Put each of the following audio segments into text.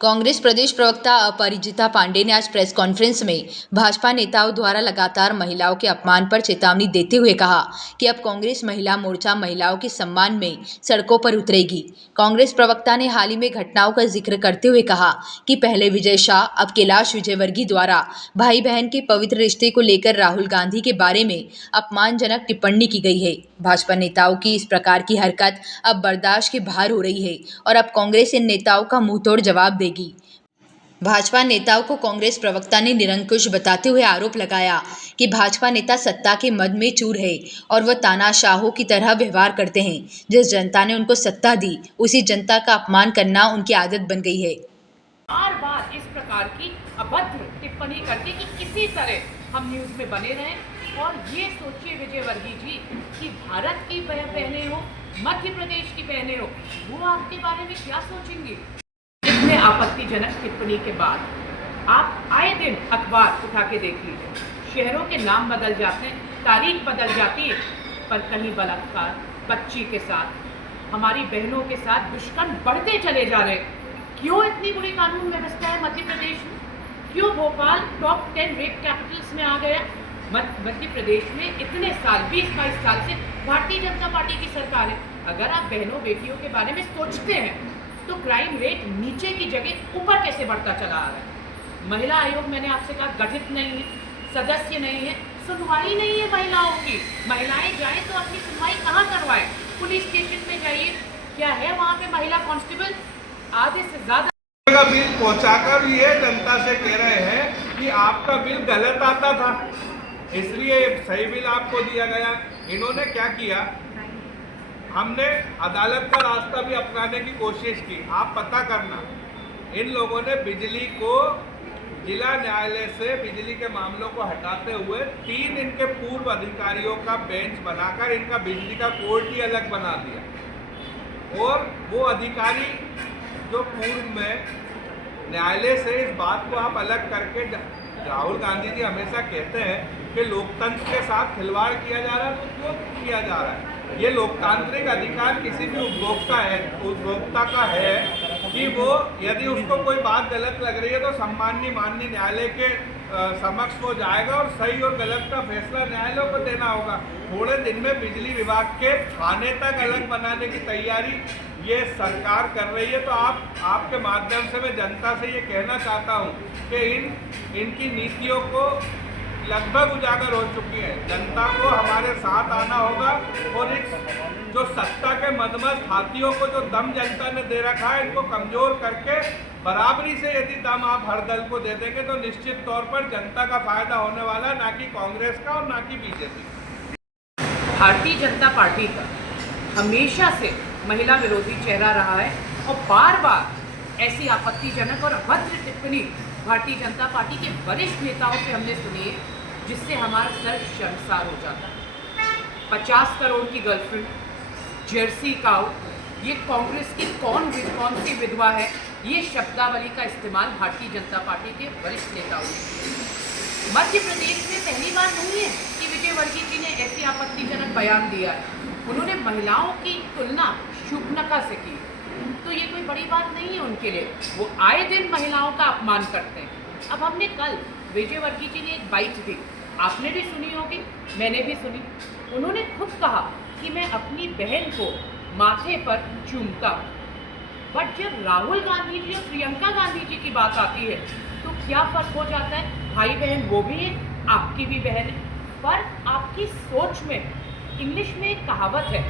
कांग्रेस प्रदेश प्रवक्ता अपराजिता पांडे ने आज प्रेस कॉन्फ्रेंस में भाजपा नेताओं द्वारा लगातार महिलाओं के अपमान पर चेतावनी देते हुए कहा कि अब कांग्रेस महिला मोर्चा महिलाओं के सम्मान में सड़कों पर उतरेगी। कांग्रेस प्रवक्ता ने हाल ही में घटनाओं का जिक्र करते हुए कहा कि पहले विजय शाह अब कैलाश विजयवर्गीय द्वारा भाई बहन के पवित्र रिश्ते को लेकर राहुल गांधी के बारे में अपमानजनक टिप्पणी की गई है। भाजपा नेताओं की इस प्रकार की हरकत अब बर्दाश्त के बाहर हो रही है और अब कांग्रेस इन नेताओं का मुंहतोड़ जवाब देगी। भाजपा नेताओं को कांग्रेस प्रवक्ता ने निरंकुश बताते हुए आरोप लगाया कि भाजपा नेता सत्ता के मद में चूर है और वह तानाशाहों की तरह व्यवहार करते हैं। जिस जनता ने उनको सत्ता दी, उसी जनता का अपमान करना उनकी आदत बन गई है। बार बार इस प्रकार की अभद्र टिप्पणी करके कि किसी तरह हम न्यूज़ में बने रहें। और ये सोचिए विजयवर्गीय जी कि भारत की बहनें हो, मध्य प्रदेश की बहनें हो, वो आपके बारे में क्या सोचेंगी। इतने आपत्तिजनक टिप्पणी के बाद आप आए दिन अखबार उठा के देख लीजिए, शहरों के नाम बदल जाते हैं, तारीख बदल जाती है, पर कहीं बलात्कार, बच्ची के साथ, हमारी बहनों के साथ दुष्कर्म बढ़ते चले जा रहे हैं। क्यों इतनी बुरी कानून व्यवस्था है मध्य प्रदेश में? क्यों भोपाल टॉप 10 रेप कैपिटल्स में आ गया? मध्य प्रदेश में इतने साल 20-22 साल से भारतीय जनता पार्टी की सरकार है। अगर आप बहनों बेटियों के बारे में सोचते हैं तो क्राइम रेट नीचे की जगह ऊपर कैसे बढ़ता चला आ रहा है? महिला आयोग, मैंने आपसे कहा, गठित नहीं है, सदस्य नहीं है, सुनवाई नहीं है महिलाओं की। महिलाएं जाएं तो अपनी सुनवाई कहाँ करवाएं? पुलिस स्टेशन में जाइए, क्या है वहाँ पे महिला कांस्टेबल? आधे से ज्यादा का बिल पहुंचाकर ये जनता से कह रहे हैं कि आपका बिल गलत आता था, इसलिए सही बिल आपको दिया गया। इन्होंने क्या किया, हमने अदालत का रास्ता भी अपनाने की कोशिश की। आप पता करना, इन लोगों ने बिजली को जिला न्यायालय से बिजली के मामलों को हटाते हुए 3 इनके पूर्व अधिकारियों का बेंच बनाकर इनका बिजली का कोर्ट ही अलग बना दिया। और वो अधिकारी जो पूर्व में न्यायालय से इस बात को आप अलग करके, राहुल गांधी जी हमेशा कहते हैं कि लोकतंत्र के साथ खिलवाड़ किया जा रहा है, तो क्यों किया जा रहा है? ये लोकतांत्रिक अधिकार किसी भी उपभोक्ता का है कि वो यदि उसको कोई बात गलत लग रही है तो माननीय न्यायालय के समक्ष वो जाएगा और सही और गलत का फैसला न्यायालय को देना होगा। थोड़े दिन में बिजली विभाग के थाने तक अलग बनाने की तैयारी ये सरकार कर रही है। तो आपके माध्यम से मैं जनता से ये कहना चाहता हूँ कि इनकी नीतियों को लगभग उजागर हो चुकी है। जनता को हमारे साथ आना होगा और इस जो सत्ता के मदमस्त हाथियों को जो दम जनता ने दे रखा है, इनको कमजोर करके बराबरी से यदि दम आप हर दल को दे देंगे तो निश्चित तौर पर जनता का फायदा होने वाला है, ना कि कांग्रेस का और ना कि बीजेपी। भारतीय जनता पार्टी का हमेशा से महिला विरोधी चेहरा रहा है और बार बार ऐसी आपत्तिजनक और अभद्र टिप्पणी भारतीय जनता पार्टी के वरिष्ठ नेताओं से हमने सुनी है, जिससे हमारा सर शर्मसार हो जाता है। 50 करोड़ की गर्लफ्रेंड, जर्सी काऊ, ये कांग्रेस की कौन सी विधवा है, ये शब्दावली का इस्तेमाल भारतीय जनता पार्टी के वरिष्ठ नेताओं ने। मध्य प्रदेश में पहली बार नहीं है कि विजयवर्गीय जी ने ऐसी आपत्तिजनक बयान दिया है। उन्होंने महिलाओं की तुलना शूर्पणखा से की, तो ये कोई बड़ी बात नहीं है उनके लिए। वो आए दिन महिलाओं का अपमान करते हैं। अब हमने कल विजयवर्गीय जी ने एक बाइट दी, आपने भी सुनी होगी, मैंने भी सुनी। उन्होंने खुद कहा कि मैं अपनी बहन को माथे पर चूमता हूँ। बट जब राहुल गांधी जी और प्रियंका गांधी जी की बात आती है तो क्या फर्क हो जाता है? भाई बहन वो भी है, आपकी भी बहन है, पर आपकी सोच में, इंग्लिश में एक कहावत है,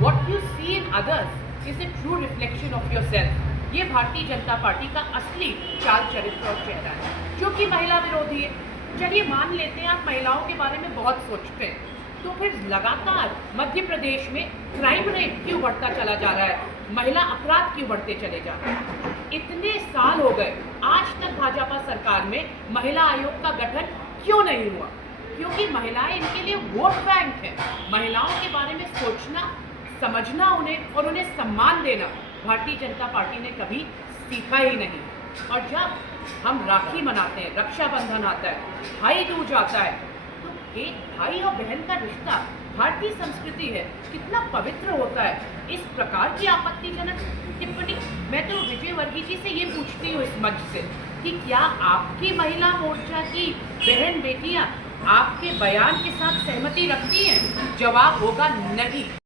what you see in others is a true reflection of yourself. ये भारतीय जनता पार्टी का असली चाल चरित्र और चेहरा है, जो कि महिला विरोधी है। चलिए मान लेते हैं आप महिलाओं के बारे में बहुत सोचते हैं, तो फिर लगातार मध्य प्रदेश में क्राइम रेट क्यों बढ़ता चला जा रहा है, महिला अपराध क्यों बढ़ते चले जा रहे हैं? इतने साल हो गए, आज तक भाजपा सरकार में महिला आयोग का गठन क्यों नहीं हुआ? क्योंकि महिलाएं इनके लिए वोट बैंक है। महिलाओं के बारे में सोचना, समझना उन्हें और उन्हें सम्मान देना भारतीय जनता पार्टी ने कभी सीखा ही नहीं। और जब हम राखी मनाते हैं, रक्षाबंधन आता है, भाई दूज आता है, तो एक भाई और बहन का रिश्ता भारतीय संस्कृति है, कितना पवित्र होता है। इस प्रकार की आपत्तिजनक टिप्पणी मैं तो विजय वर्गीय जी से ये पूछती हूँ इस मंच से कि क्या आपकी महिला मोर्चा की बहन बेटियां आपके बयान के साथ सहमति रखती हैं? जवाब होगा नहीं।